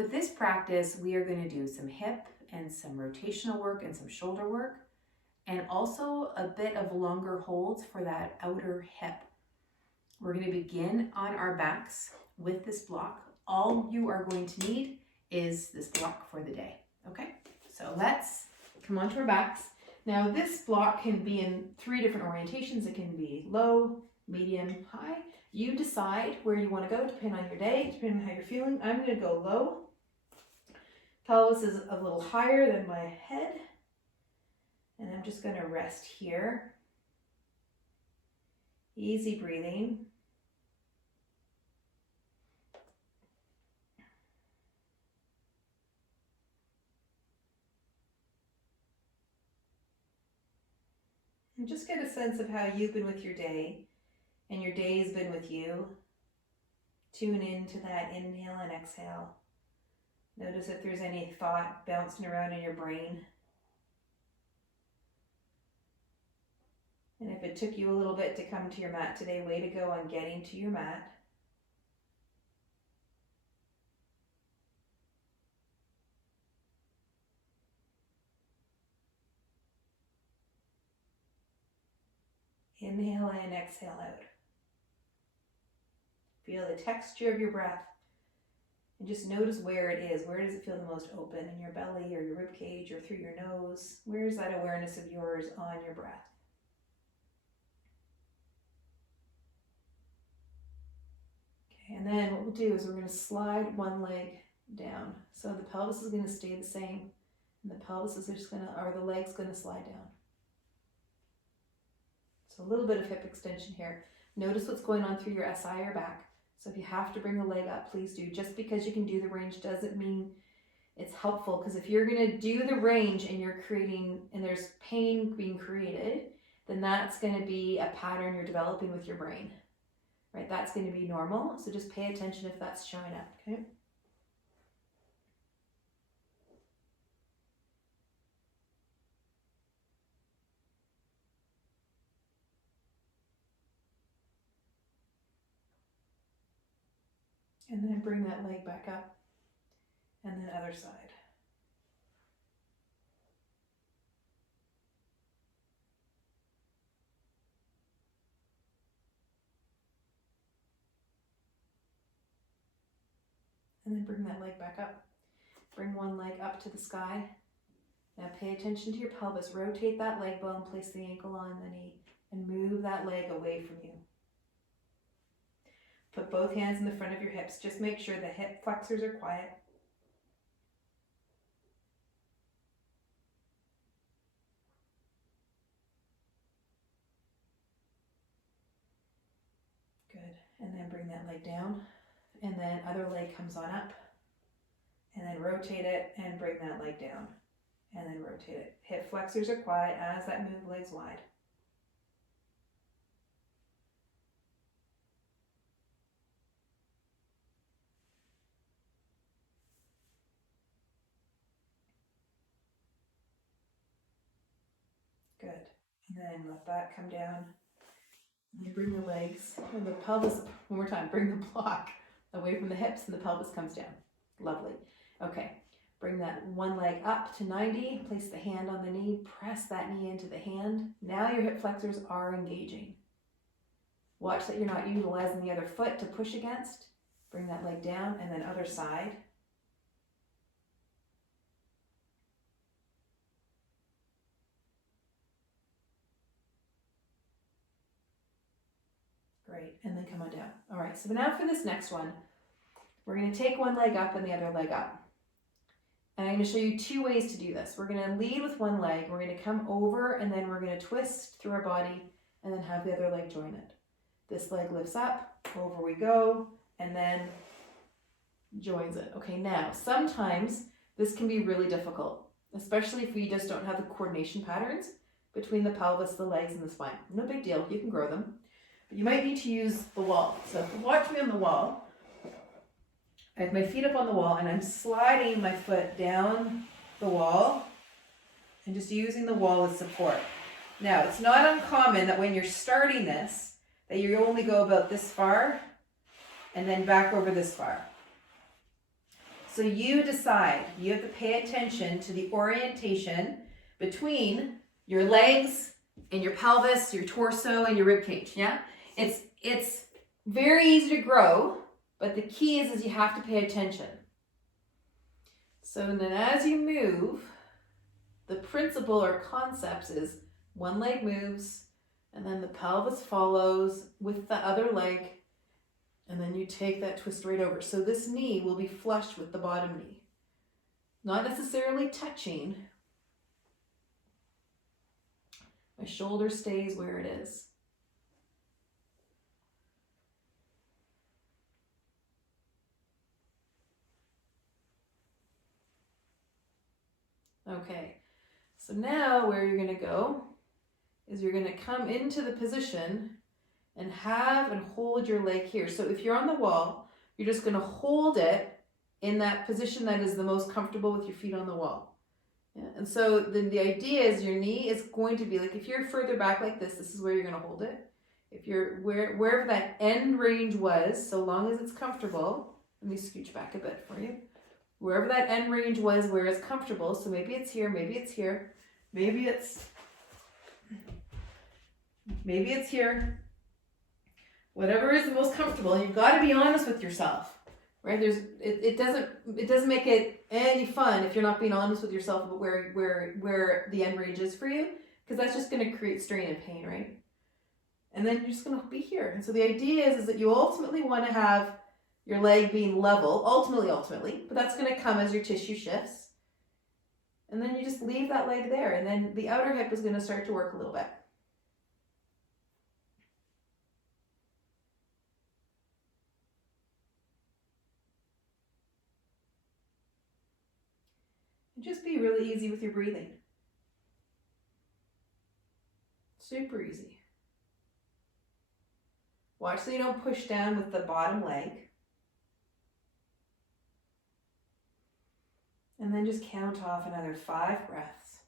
With this practice, we are going to do some hip and some rotational work and some shoulder work, and also a bit of longer holds for that outer hip. We're going to begin on our backs with this block. All you are going to need is this block for the day. Okay, so let's come onto our backs. Now this block can be in 3 different orientations. It can be low, medium, high. You decide where you want to go depending on your day, depending on how you're feeling. I'm going to go low. Pelvis is a little higher than my head. And I'm just going to rest here. Easy breathing. And just get a sense of how you've been with your day and your day's been with you. Tune into that inhale and exhale. Notice if there's any thought bouncing around in your brain. And if it took you a little bit to come to your mat today, way to go on getting to your mat. Inhale in, exhale out. Feel the texture of your breath and just notice where it is. Where does it feel the most open? In your belly or your rib cage or through your nose? Where is that awareness of yours on your breath? Okay, and then what we'll do is we're going to slide one leg down. So the pelvis is going to stay the same, and the pelvis is just going to, or the leg's going to slide down. So a little bit of hip extension here. Notice what's going on through your SI or back. So if you have to bring the leg up, please do. Just because you can do the range doesn't mean it's helpful, because if you're going to do the range and you're creating, and there's pain being created, then that's going to be a pattern you're developing with your brain, right? That's going to be normal. So just pay attention if that's showing up, okay? And then bring that leg back up, and then other side. And then bring that leg back up. Bring one leg up to the sky. Now pay attention to your pelvis. Rotate that leg bone, place the ankle on the knee, and move that leg away from you. Put both hands in the front of your hips. Just make sure the hip flexors are quiet. Good. And then bring that leg down. And then other leg comes on up. And then rotate it and bring that leg down. And then rotate it. Hip flexors are quiet as that move legs wide. Good. And then let that come down. And you bring the legs and the pelvis, one more time, bring the block away from the hips and the pelvis comes down. Lovely. Okay. Bring that one leg up to 90, place the hand on the knee, press that knee into the hand. Now your hip flexors are engaging. Watch that you're not utilizing the other foot to push against. Bring that leg down and then other side. Great, and then come on down. All right, so now for this next one, we're going to take one leg up and the other leg up. And I'm going to show you 2 ways to do this. We're going to lead with one leg. We're going to come over and then we're going to twist through our body and then have the other leg join it. This leg lifts up, over we go, and then joins it. Okay, now sometimes this can be really difficult, especially if we just don't have the coordination patterns between the pelvis, the legs, and the spine. No big deal, you can grow them. But you might need to use the wall. So watch me on the wall. I have my feet up on the wall and I'm sliding my foot down the wall and just using the wall as support. Now, it's not uncommon that when you're starting this, that you only go about this far and then back over this far. So you decide. You have to pay attention to the orientation between your legs and your pelvis, your torso, and your rib cage. Yeah? It's very easy to grow, but the key is you have to pay attention. So then as you move, the principle or concepts is one leg moves, and then the pelvis follows with the other leg, and then you take that twist right over. So this knee will be flush with the bottom knee. Not necessarily touching. My shoulder stays where it is. Okay, so now where you're gonna go is you're gonna come into the position and have and hold your leg here. So if you're on the wall, you're just gonna hold it in that position that is the most comfortable with your feet on the wall. Yeah. And so the idea is your knee is going to be like, if you're further back like this is where you're gonna hold it. If you're wherever that end range was, so long as it's comfortable, let me scooch back a bit for you. Wherever that end range was, where it's comfortable, so maybe it's here, maybe it's here, maybe it's here. Whatever is the most comfortable, you've got to be honest with yourself, right? It doesn't make it any fun if you're not being honest with yourself about where the end range is for you, because that's just going to create strain and pain, right? And then you're just going to be here. And so the idea is that you ultimately want to have your leg being level, ultimately, but that's going to come as your tissue shifts. And then you just leave that leg there, and then the outer hip is going to start to work a little bit. And just be really easy with your breathing. Super easy. Watch so you don't push down with the bottom leg. And then just count off another 5 breaths.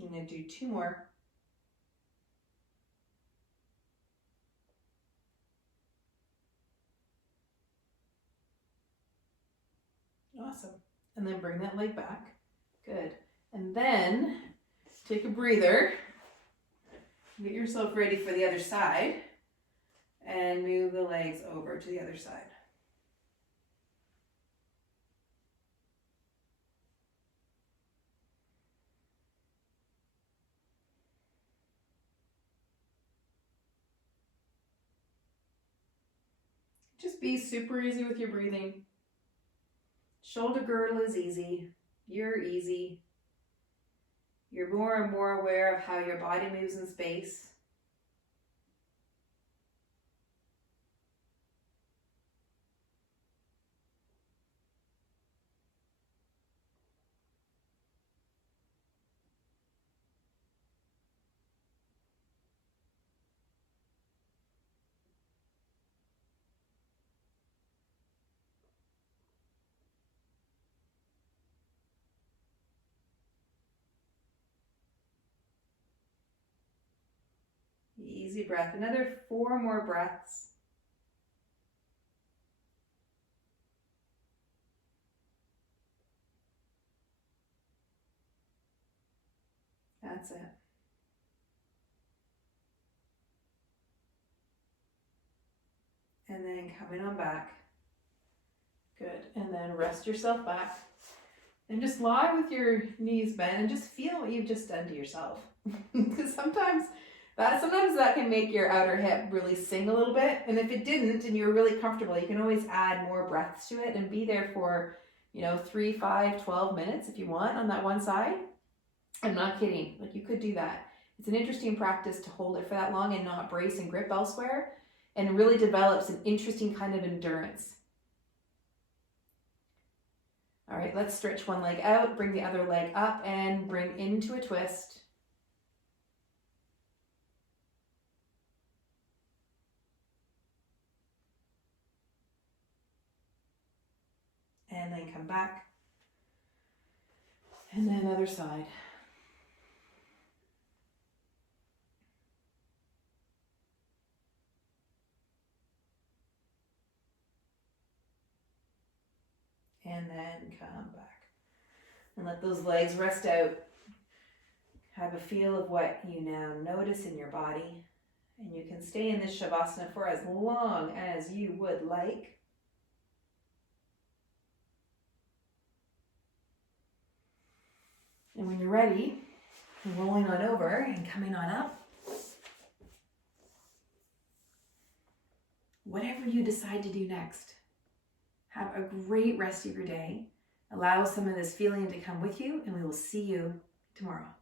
I'm going to do 2 more. Awesome. And then bring that leg back. Good. And then take a breather. Get yourself ready for the other side and move the legs over to the other side. Just be super easy with your breathing. Shoulder girdle is easy. You're easy. You're more and more aware of how your body moves in space. Easy breath. Another 4 more breaths. That's it. And then coming on back. Good. And then rest yourself back. And just lie with your knees bent and just feel what you've just done to yourself. Because sometimes that can make your outer hip really sing a little bit. And if it didn't and you were really comfortable, you can always add more breaths to it and be there for, 3, 5, 12 minutes if you want on that one side. I'm not kidding. Like, you could do that. It's an interesting practice to hold it for that long and not brace and grip elsewhere. And it really develops an interesting kind of endurance. All right, let's stretch one leg out, bring the other leg up and bring into a twist. And then come back. And then other side. and then come back. And let those legs rest out. Have a feel of what you now notice in your body. And you can stay in this Shavasana for as long as you would like. And when you're ready, rolling on over and coming on up. Whatever you decide to do next, have a great rest of your day. Allow some of this feeling to come with you, and we will see you tomorrow.